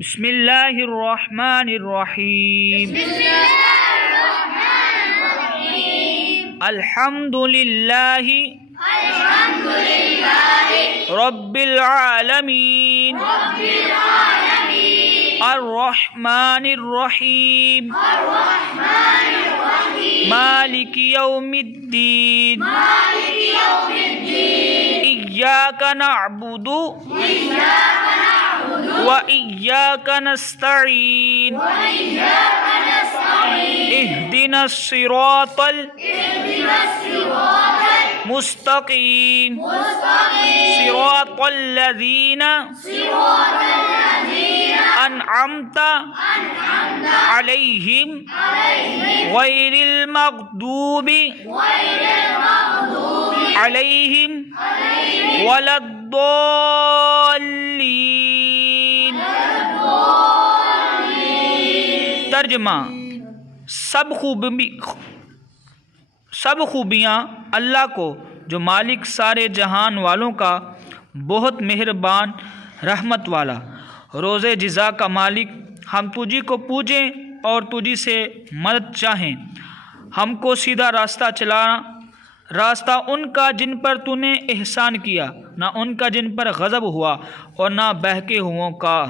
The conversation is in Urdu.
بسم اللہ الرحمن الرحیم الحمد للہ رب العالمین الرحمن الرحیم مالک یوم الدین ایاک نعبد وإياك نستعين اهدنا الصراط المستقيم صراط الذين أنعمت عليهم غير المغضوب عليهم ولا الضالين۔ ترجمہ: سب خوبیاں اللہ کو، جو مالک سارے جہان والوں کا، بہت مہربان، رحمت والا، روز جزا کا مالک، ہم تجھی کو پوجیں اور تجھی سے مدد چاہیں۔ ہم کو سیدھا راستہ چلانا، راستہ ان کا جن پر تو نے احسان کیا، نہ ان کا جن پر غضب ہوا اور نہ بہکے ہوئوں کا۔